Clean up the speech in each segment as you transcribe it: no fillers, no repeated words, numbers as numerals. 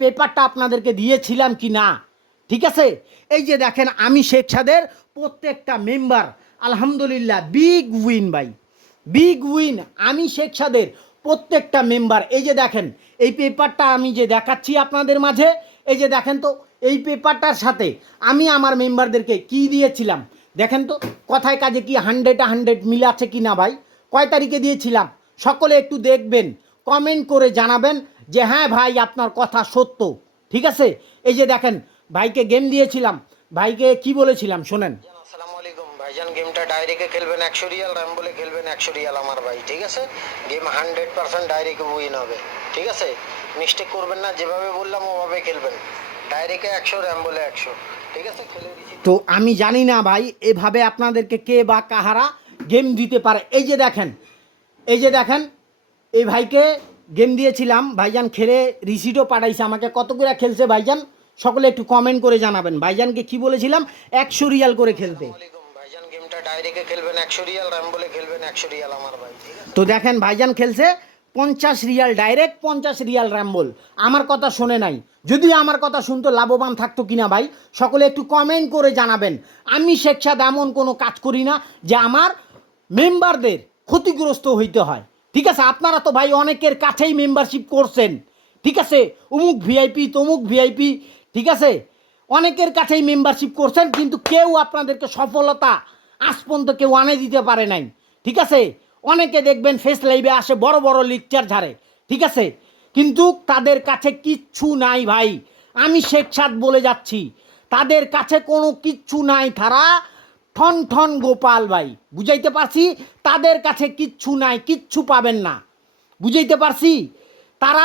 পেপারটা আপনাদেরকে দিয়েছিলাম কি না, ঠিক আছে? এই যে দেখেন আমি শেখ সাদের প্রত্যেকটা মেম্বার, আলহামদুলিল্লাহ বিগ উইন ভাই, বিগ উইন। আমি শেখ সাদের প্রত্যেকটা মেম্বার, এই যে দেখেন এই পেপারটা আমি যে দেখাচ্ছি আপনাদের মাঝে, এই যে দেখেন তো এই পেপারটার সাথে আমি আমার মেম্বারদেরকে কি দিয়েছিলাম দেখেন তো, কথায় কাজে কি 100 মিল আছে কি না ভাই? কয় তারিখে দিয়েছিলাম সকলে একটু দেখবেন, কমেন্ট করে জানাবেন যে হ্যাঁ ভাই আপনার কথা সত্য, ঠিক আছে? এই যে দেখেন ভাইকে গেম দিয়েছিলাম, ভাইকে কি বলেছিলাম শোনেন। আসসালামু আলাইকুম ভাইজান, গেমটা ডাইরেক্টে খেলবেন 100 রিয়াল, র্যাম্বলে খেলবেন 100 রিয়াল আমার ভাই, ঠিক আছে? গেম 100% ডাইরেক্ট উইন হবে, ঠিক আছে? মিস্টেক করবেন না, যেভাবে বললাম ওভাবে খেলবেন, ডাইরেক্টে 100, র্যাম্বলে 100, ঠিক আছে? খেলে দিচ্ছি। তো আমি জানি না ভাই এভাবে আপনাদেরকে কে বা কাহারা গেম দিতে পারে। এই যে দেখেন, এই যে দেখেন এই ভাইকে গেম দিয়েছিলাম, ভাইজান খেলে রিসিটও পাঠাইছে আমাকে। কত করে খেলছে ভাইজান সকলে একটু কমেন্ট করে জানাবেন। ভাইজানকে কি বলেছিলাম 100 রিয়াল করে খেলতে। ভাইজান গেমটা ডাইরেক্টে খেলবেন 100 রিয়াল, র্যাম্বলে খেলবেন 100 রিয়াল আমার ভাই, ঠিক আছে? তো দেখেন ভাইজান খেলছে 50 রিয়াল ডাইরেক্ট, 50 রিয়াল র্যাম্বল। আমার কথা শোনে নাই, যদি আমার কথা শুনতো লাভবান থাকতো কিনা ভাই সকলে একটু কমেন্ট করে জানাবেন। আমি শেখ সাদ এমন কোনো কাজ করি না যে আমার মেম্বারদের ক্ষতিগ্রস্ত হইতে হয়, ঠিক আছে? আপনারা তো ভাই অনেকের কাছেই মেম্বারশিপ করছেন, ঠিক আছে? অমুক ভিআইপি তমুক ভিআইপি, ঠিক আছে? অনেকের কাছেই মেম্বারশিপ করছেন, কিন্তু কেউ আপনাদেরকে সফলতা আজ পর্যন্ত কেউ আনে দিতে পারে নাই, ঠিক আছে? অনেকে দেখবেন ফেস লাইভে আসে বড় বড় লেকচার ঝাড়ে, ঠিক আছে? কিন্তু তাদের কাছে কিচ্ছু নাই ভাই, আমি শেখ সাদ বলে যাচ্ছি, তাদের কাছে কোনো কিচ্ছু নাই। তারা ঠন ঠন গোপাল ভাই, বুঝাইতে পারছি? তাদের কাছে কিচ্ছু নাই, কিচ্ছু পাবেন না, বুঝাইতে পারছি? তারা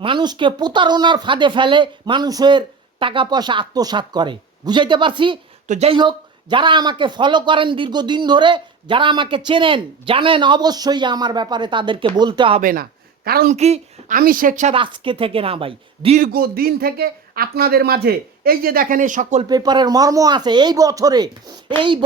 মানুষকে প্রতারণার ফাঁদে ফেলে, মানুষের টাকা পয়সা আত্মসাৎ করে, বুঝাইতে পারছি? তো যাই হোক, যারা আমাকে ফলো করেন দীর্ঘদিন ধরে, যারা আমাকে চেনেন জানেন অবশ্যই আমার ব্যাপারে তাদেরকে বলতে হবে না। কারণ কি, আমি শেখ সাদ আজকে থেকে না ভাই, দীর্ঘদিন থেকে আপনাদের মাঝে এই যে দেখেন এই সকল পেপারের মর্ম আছে। এই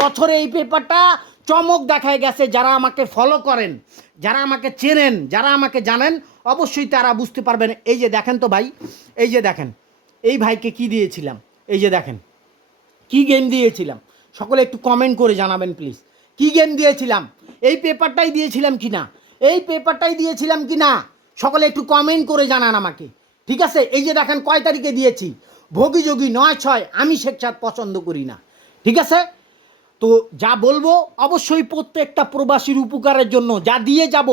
বছরে এই পেপারটা চমক দেখায় গেছে। যারা আমাকে ফলো করেন, যারা আমাকে চেনেন, যারা আমাকে জানেন, অবশ্যই তারা বুঝতে পারবেন। এই যে দেখেন তো ভাই, এই যে দেখেন এই ভাইকে কি দিয়েছিলাম, এই যে দেখেন কি গেম দিয়েছিলাম, সকলে একটু কমেন্ট করে জানাবেন প্লিজ। কি গেম দিয়েছিলাম, এই পেপারটাই দিয়েছিলাম কি না, এই পেপারটাই দিয়েছিলাম কি না, সকলে একটু কমেন্ট করে জানান আমাকে, ঠিক আছে? এই যে দেখেন কয় তারিখে দিয়েছি, ভোগী যোগী 9/6। আমি শেখ সাদ পছন্দ করি না, ঠিক আছে? তো যা বলবো অবশ্যই প্রত্যেকটা প্রবাসীর উপকারের জন্য যা দিয়ে যাব,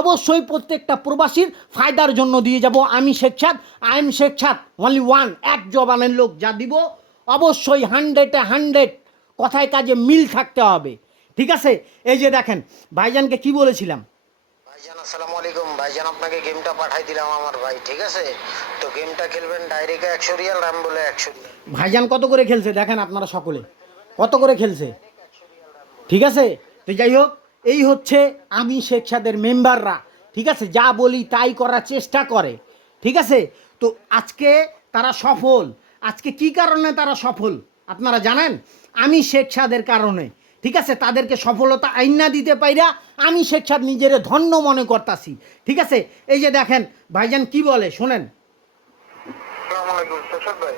অবশ্যই প্রত্যেকটা প্রবাসীর ফায়দার জন্য দিয়ে যাব। আমি Sheikh Saad, I am Sheikh Saad, only one, এক জবানের লোক। যা দিব অবশ্যই 100-100, কথায় কাজে মিল থাকতে হবে, ঠিক আছে? এই যে দেখেন ভাইজানকে কি বলেছিলাম। ভাইজান আসসালামু আলাইকুম ভাইজান, আপনাকে গেমটা পাঠাই দিলাম আমার ভাই, ঠিক আছে? তো গেমটা খেলবেন ডাইরেক্টে 100 রিয়াল, র্যাম্বলে 100 রিয়াল। ভাইজান কত করে খেলছে দেখেন আপনারা সকলে, কত করে খেলছে, ঠিক আছে? তো যাই হোক, এই হচ্ছে আমি শেখ সাদের মেম্বাররা, ঠিক আছে? যা বলি তাই করার চেষ্টা করে, ঠিক আছে? তো আজকে তারা সফল। আজকে কি কারণে তারা সফল আপনারা জানেন? আমি শেখ সাদের কারণে, ঠিক আছে? তাদেরকে সফলতা আইনা দিতে পাইরা আমি শেখ সাদ নিজের ধন্য মনে করতাছি, ঠিক আছে? এই যে দেখেন ভাইজান কি বলে শোনেন। আসসালামু আলাইকুম শেখর ভাই।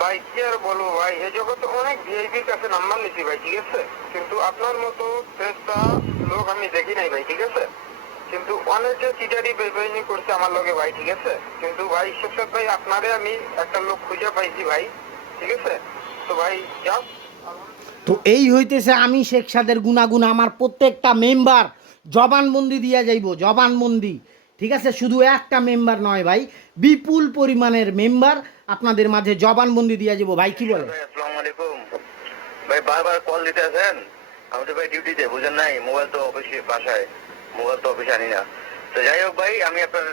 ভাই কি আর বলবো ভাই, এই জগতে অনেক ভিআইপির কাছে নাম্বার নিছি ভাই, ঠিক আছে? কিন্তু আপনার মতো চেষ্টা লোক আমি দেখি নাই ভাই, ঠিক আছে? কিন্তু অনেকে চিটারি বেইমানি করছে আমার লগে ভাই, ঠিক আছে? কিন্তু ভাই শেখর ভাই আপনারে আমি একটা লোক খুঁজে পাইছি ভাই, ঠিক আছে? তো ভাই যাও। তো এই হইতেছে আমি শেখ সাদের গুণাগুণ। আমার প্রত্যেকটা মেম্বার জবানবন্দি দিয়া যাইব, জবানবন্দি, ঠিক আছে? শুধু একটা মেম্বার নয় ভাই, বিপুল পরিমাণের মেম্বার আপনাদের মাঝে জবানবন্দি দিয়া যাব। ভাই কি বলে? ভাই আসসালামু আলাইকুম ভাই, বারবার কল দিতে আছেন, আমি তো ভাই ডিউটিতে, বুঝেন নাই? মোবাইল তো অফিসে, বাসায় মোবাইল তো অফিসে আনি না। তো যাই হোক ভাই, আমি আপনার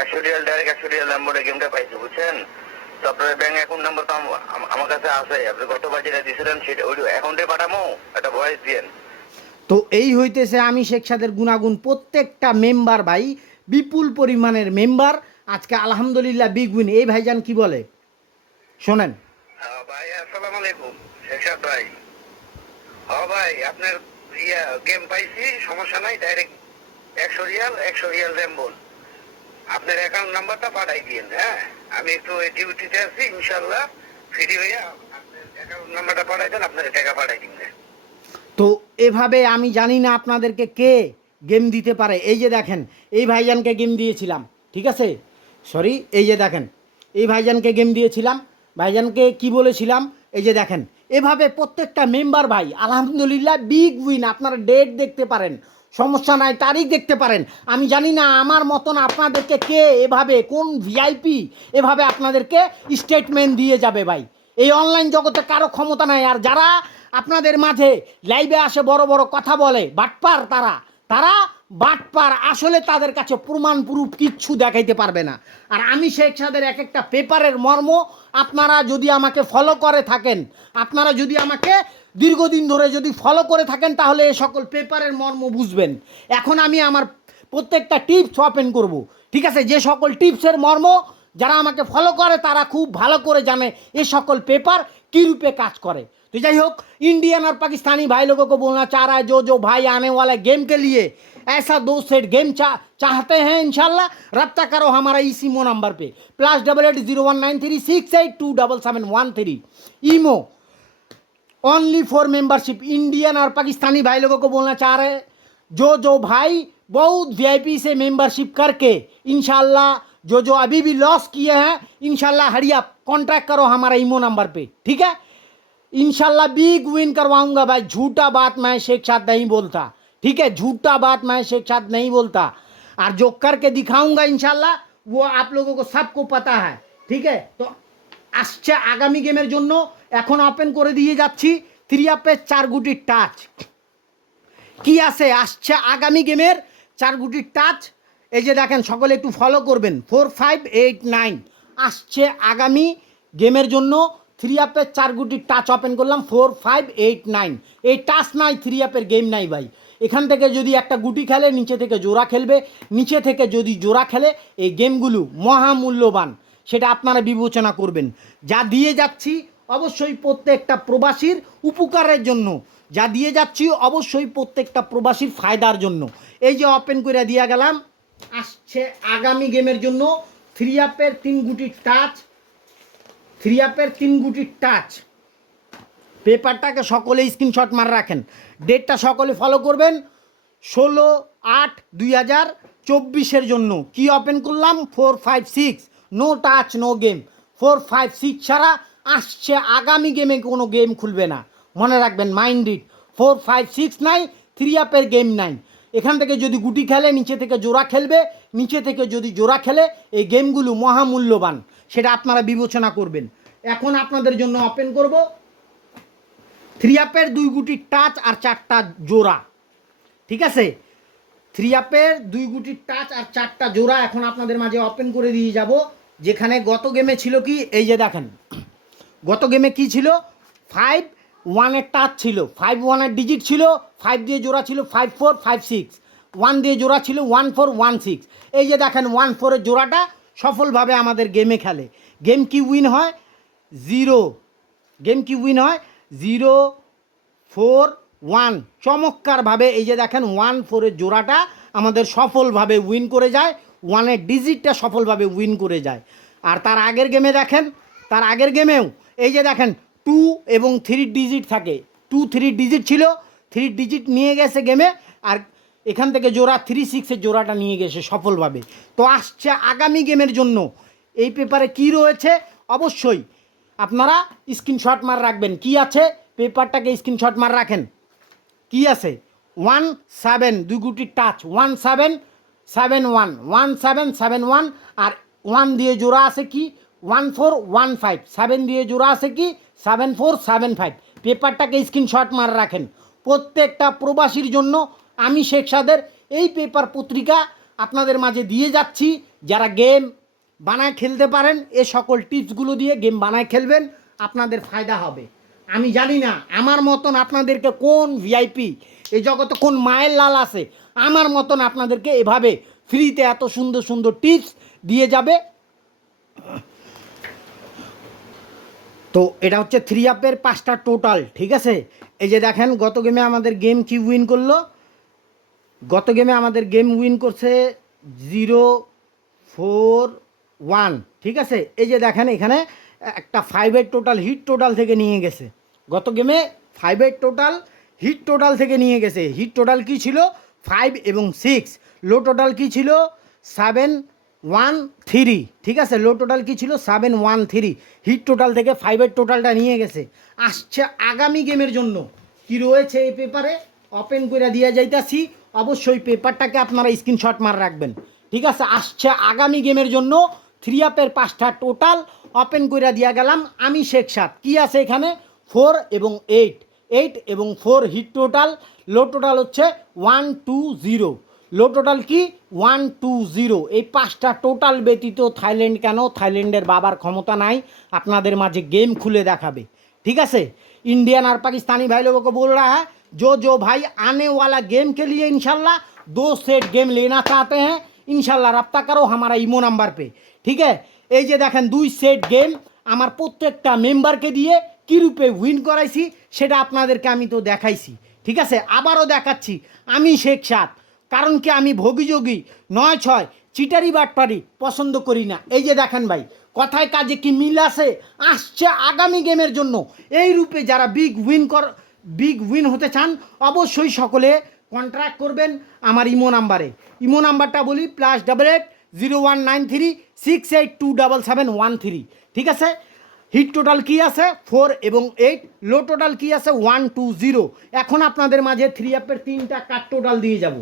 100 রিয়াল ডাইরেক্ট 100 রিয়াল নাম্বারে গেমটা পাইছি, বুঝছেন? তো আপনার ব্যাংক অ্যাকাউন্ট নাম্বার তো আমার কাছে আছে, আপনি গতবার যেটা দিয়েছিলেন সেটা ওই অ্যাকাউন্টে পাঠামো, একটা ভয়েস দিয়েন। তো এই হইতেছে আমি শেখ সাদের গুণাগুণ। প্রত্যেকটা মেম্বার ভাই বিপুল পরিমাণের মেম্বার, আজকে আলহামদুলিল্লাহ বিগ উইন। এই ভাইজান কি বলে শোনেন। ভাই আসসালামু আলাইকুম শেখর ভাই। হ্যাঁ ভাই, আপনার গেম পাইছি, সমস্যা নাই, ডাইরেক্ট 100 রিয়াল 100 রিয়াল র্যাম্বল। আপনার অ্যাকাউন্ট নাম্বারটা পাঠাই দিন। হ্যাঁ, আমি একটু ডিউটিতে আছি, ইনশাল্লাহ ফ্রি হয়ে আপনার অ্যাকাউন্ট নাম্বারটা পাঠাই দেন, আপনার টাকা পাঠাই দিন। তো এভাবে আমি জানি না আপনাদেরকে কে গেম দিতে পারে। এই যে দেখেন, এই ভাইজানকে গেম দিয়েছিলাম, ঠিক আছে, সরি, এই যে দেখেন এই ভাইজানকে গেম দিয়েছিলাম, ভাইজানকে কি বলেছিলাম, এই যে দেখেন এভাবে প্রত্যেকটা মেম্বার ভাই আলহামদুলিল্লাহ বিগ উইন। আপনারা ডেট দেখতে পারেন, সমস্যা নাই, তারিখ দেখতে পারেন। আমি জানি না আমার মতন আপনাদেরকে কে এভাবে, কোন ভিআইপি এভাবে আপনাদেরকে স্টেটমেন্ট দিয়ে যাবে ভাই। এই অনলাইন জগতে কারো ক্ষমতা নাই। আর যারা আপনাদের মাঝে লাইভে আসে বড় বড় কথা বলে বাটপার, তারা তারা বাটপার, আসলে তাদের কাছে প্রমাণ প্রুফ কিচ্ছু দেখাইতে পারবে না। আর আমি শেখ সাদের এক একটা পেপারের মর্ম আপনারা যদি আমাকে ফলো করে থাকেন, আপনারা যদি আমাকে দীর্ঘদিন ধরে যদি ফলো করে থাকেন, তাহলে এই সকল পেপারের মর্ম বুঝবেন। এখন আমি আমার প্রত্যেকটা টিপস ওপেন করব, ঠিক আছে। যে সকল টিপসের মর্ম যারা আমাকে ফলো করে তারা খুব ভালো করে জানে ये সকল পেপার কী রূপে কাজ করে। तो যাই হোক, इंडियन और पाकिस्तानी भाई लोगों को बोलना चाह रहा है, जो भाई आने वाला गेम के लिए ऐसा 2 सेट गेम चाहते हैं, इंशाल्लाह रब्ता करो हमारा इस ईमो नंबर पे +88019368277713 ईमो ओनली फॉर मेंबरशिप। इंडियन और पाकिस्तानी भाई लोगों को बोलना चाह रहे हैं, जो भाई बहुत वीआईपी से मेंबरशिप करके इंशाल्लाह जो अभी भी लॉस किए हैं, इंशाल्लाह हरी आप कॉन्टैक्ट करो हमारा ईमो नंबर पे, ठीक है। इंशाल्लाह बिग विन करवाऊंगा भाई। झूठा बात मैं शेख साद नहीं बोलता, ठीक है, झूठा बात मैं शेख साद नहीं बोलता। और जो करके दिखाऊंगा इंशाल्लाह वो आप लोगों को सबको पता है, ठीक है। तो আসছে আগামী গেমের জন্য এখন ওপেন করে দিয়ে যাচ্ছি 3 আপে 4 গুটি টাচ। কি আছে আসছে আগামী গেমের 4 গুটি টাচ, এই যে দেখেন, সকলে একটু ফলো করবেন। 4589 আসছে আগামী গেমের জন্য 3 আপে 4 গুটি টাচ ওপেন করলাম 4589। এই টাচ নাই, 3 আপের গেম নাই ভাই। এখান থেকে যদি একটা গুটি খেলে, নিচে থেকে জোড়া খেলবে, নিচে থেকে যদি জোড়া খেলে, এই গেমগুলো মহামূল্যবান, সেটা আপনারা বিবেচনা করবেন। যা দিয়ে যাচ্ছি অবশ্যই প্রত্যেকটা প্রবাসীর উপকারের জন্য, যা দিয়ে যাচ্ছি অবশ্যই প্রত্যেকটা প্রবাসীর ফায়দার জন্য। এই যে ওপেন করে দিয়ে গেলাম, আসছে আগামী গেমের জন্য 3 আপের 3 গুটি টাচ, 3 আপের 3 গুটি টাচ। পেপারটাকে সকলে স্ক্রিনশট মার রাখেন, ডেটটা সকলে ফলো করবেন। 16/8/2024 জন্য কি ওপেন করলাম 456, নো টাচ নো গেম। 456 ছাড়া আসছে আগামী গেমে কোনো গেম খুলবে না, মনে রাখবেন, মাইন্ড ইট। 456 নাই, 3 আপের গেম নাই। এখান থেকে যদি গুটি খেলে, নিচে থেকে জোড়া খেলবে, নিচে থেকে যদি জোড়া খেলে, এই গেমগুলো মহামূল্যবান, সেটা আপনারা বিবেচনা করবেন। এখন আপনাদের জন্য ওপেন করব 3 আপের 2 গুটি টাচ আর 4টা জোড়া, ঠিক আছে। 3 আপের 2 গুটি টাচ আর 4টা জোড়া এখন আপনাদের মাঝে ওপেন করে দিয়ে যাব। যেখানে গত গেমে ছিল কি, এই যে দেখেন, গত গেমে কি ছিল, 5-1 টাচ ছিল, 5-1 ডিজিট ছিল, 5 দিয়ে জোড়া ছিল 5456, 1 দিয়ে জোড়া ছিল 1416। এই যে দেখেন 14-এর জোড়াটা সফলভাবে আমাদের গেমে খেলে। গেম কি উইন হয় 0, গেম কি উইন হয় 0-4-1, চমৎকারভাবে। এই যে দেখেন 1-4-এর জোড়াটা আমাদের সফলভাবে উইন করে যায়, 1-এর ডিজিটটা সফলভাবে উইন করে যায়। আর তার আগের গেমে দেখেন, তার আগের গেমেও এই যে দেখেন 2 এবং 3 ডিজিট থাকে, 2-3 ডিজিট ছিল, 3 ডিজিট নিয়ে গেছে গেমে। আর এখান থেকে জোড়া 3-6-এর জোড়াটা নিয়ে গেছে সফলভাবে। তো আসছে আগামী গেমের জন্য এই পেপারে কি রয়েছে অবশ্যই আপনারা স্ক্রিনশট মার রাখবেন। কি আছে পেপারটাকে স্ক্রিনশট মার রাখেন। কি আছে 17 2 গুটি টাচ 1771, 1771। আর 1 দিয়ে জোড়া আছে কি 1415, 7 দিয়ে জোড়া আছে কি 7475। পেপারটাকে স্ক্রিনশট মার রাখেন। প্রত্যেকটা প্রবাসীর জন্য আমি শেখ সাদের এই পেপার পত্রিকা আপনাদের মাঝে দিয়ে যাচ্ছি। যারা গেম বানায় খেলতে পারেন, এ সকল টিপসগুলো দিয়ে গেম বানায় খেলবেন, আপনাদের ফায়দা হবে। আমি জানি না আমার মতন আপনাদেরকে কোন ভিআইপি এই জগতে, কোন মায়ের লাল আছে আমার মতন আপনাদেরকে এভাবে ফ্রিতে এত সুন্দর সুন্দর টিপস দিয়ে যাবে। তো এটা হচ্ছে 3 আপের 5টা টোটাল, ঠিক আছে। এই যে দেখেন গত গেমে আমাদের গেম কি উইন করলো, গত গেমে আমাদের গেম উইন করছে 0-4 4-1, ঠিক আছে। এই যে দেখেন এখানে একটা 5-8 টোটাল হিট টোটাল থেকে নিয়ে গেছে, গত গেমে 5-8 টোটাল হিট টোটাল থেকে নিয়ে গেছে। হিট টোটাল কী ছিল 5 এবং 6, লো টোটাল কী ছিল 7-1-3, ঠিক আছে। লো টোটাল কী ছিল 7-1-3, হিট টোটাল থেকে 5-8 টোটালটা নিয়ে গেছে। আসছে আগামী গেমের জন্য কি রয়েছে এই পেপারে ওপেন করে দিয়ে যাইতাছি, অবশ্যই পেপারটাকে আপনারা স্ক্রিনশট মার রাখবেন, ঠিক আছে। আসছে আগামী গেমের জন্য 3 আপের 5টা টোটাল ওপেন করে দিয়া গেলাম আমি শেখ সাদ। কী আছে এখানে 4 এবং 8, 8 এবং 4 হিট টোটাল। লো টোটাল হচ্ছে 1-2-0, লো টোটাল কি 1-2-0। এই 5টা টোটাল ব্যতীত থাইল্যান্ড কেন, থাইল্যান্ডের বাবার ক্ষমতা নাই আপনাদের মাঝে গেম খুলে দেখাবে, ঠিক আছে। इंडियन और पाकिस्तानी भाई लोगों को बोल रहा है जो भाई आने वाला गेम के लिए इंशाल्लाह 2 सेट गेम लेना चाहते हैं इंशाल्लाह रब्ता करो हमारा इमो नंबर पे, ठीक है। এই যে দেখেন 2 সেট গেম আমার প্রত্যেকটা মেম্বারকে দিয়ে কী রূপে উইন করাইছি সেটা আপনাদেরকে আমি তো দেখাইছি, ঠিক আছে। আবারও দেখাচ্ছি আমি শেখ সাদ, কারণ কি আমি ভোগীযোগী 9-6 চিটারি বাটপারি পছন্দ করি না। এই যে দেখেন ভাই কথায় কাজে কি মিল আছে। আসছে আগামী গেমের জন্য এই রূপে যারা বিগ উইন হতে চান অবশ্যই সকলে কন্ট্রাক্ট করবেন আমার ইমো নাম্বারে। ইমো নাম্বারটা বলি +88019368277713, ঠিক আছে। হিট টোটাল কি আছে 4 এবং 8, লো টোটাল কি আছে 1-2-0। এখন আপনাদের মাঝে 3 আপের 3টা কাট টোটাল দিয়ে যাব।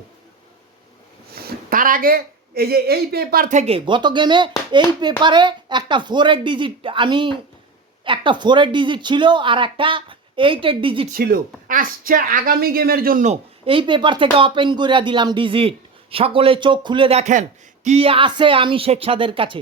তার আগে এই যে এই পেপার থেকে গত গেমে এই পেপারে একটা 4-এর ডিজিট, আমি একটা 4-এর ডিজিট ছিল আর একটা 8-এর ডিজিট ছিল। আসছে আগামী গেমের জন্য এই পেপার থেকে ওপেন করে দিলাম ডিজিট। সকলে চোখ খুলে দেখেন কি আছে আমি শেখ সাদের কাছে,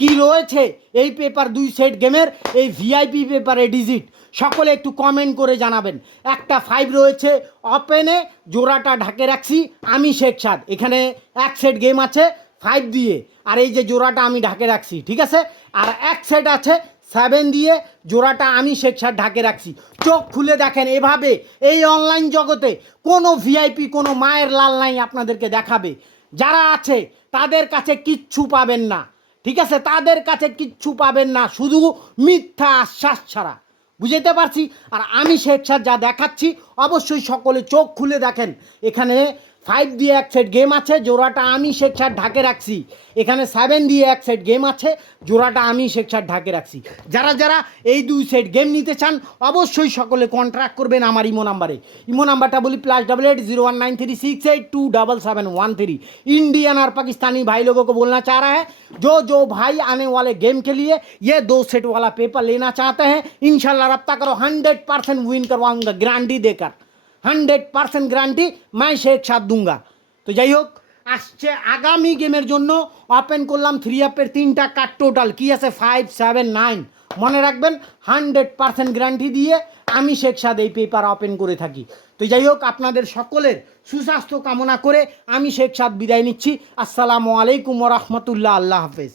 কি রয়েছে এই পেপার 2 সেট গেমের এই ভিআইপি পেপারে ডিজিট। সকলে একটু কমেন্ট করে জানাবেন। একটা 5 রয়েছে ওপেনে, জোড়াটা ঢাকে রাখছি আমি শেখ সাদ। এখানে 1 সেট গেম আছে 5 দিয়ে, আর এই যে জোড়াটা আমি ঢাকে রাখছি, ঠিক আছে। আর 1 সেট আছে 7 দিয়ে, জোড়াটা আমি শেখ সাদ ঢাকে রাখছি। চোখ খুলে দেখেন, এভাবে এই অনলাইন জগতে কোনো ভিআইপি কোনো মায়ের লাল নাই আপনাদেরকে দেখাবে। যারা আছে তাদের কাছে কিচ্ছু পাবেন না, ঠিক আছে। তাদের কাছে কিচ্ছু পাবেন না, শুধু মিথ্যা আশ্বাস ছাড়া, বুঝতে পারছি। আর আমি শেখ সাদ যা দেখাচ্ছি অবশ্যই সকলে চোখ খুলে দেখেন। এখানে 5 দিয়ে 1 সেট গেম আছে, জোড়াটা আমি শেখ সাদ ঢাকে রাখছি। এখানে 7 দিয়ে 1 সেট গেম আছে, জোড়াটা আমি শেখ সাদ ঢাকে রাখছি। যারা যারা এই 2 সেট গেম নিতে চান অবশ্যই সকলে কন্ট্রাক্ট করবেন আমার ইমো নাম্বারে। ইমো নাম্বারটা বলি +88019368277713। इंडियन और पाकिस्तानी भाई लोगों को बोलना चाह रहा है जो भाई आने वाले गेम के लिए ये 2 सेट वाला पेपर लेना चाहते हैं इंशाल्लाह रब्ता करो 100% विन करवाऊंगा, गारंटी देकर 100% গ্যারান্টি मैं শেখ সাদ दूंगा। তো যাই হোক আসছে আগামী গেমের জন্য ওপেন করলাম 3 আপের 3টা কাট টোটাল কি আছে 5, 7, 9। মনে রাখবেন 100% গ্যারান্টি দিয়ে আমি শেখ সাদ এই পেপার ওপেন করে থাকি। তো যাই হোক আপনাদের সকলের সুস্বাস্থ্য কামনা করে আমি শেখ সাদ বিদায় নিচ্ছি। আসসালামু আলাইকুম ওয়া রাহমাতুল্লাহ, আল্লাহ হাফেজ।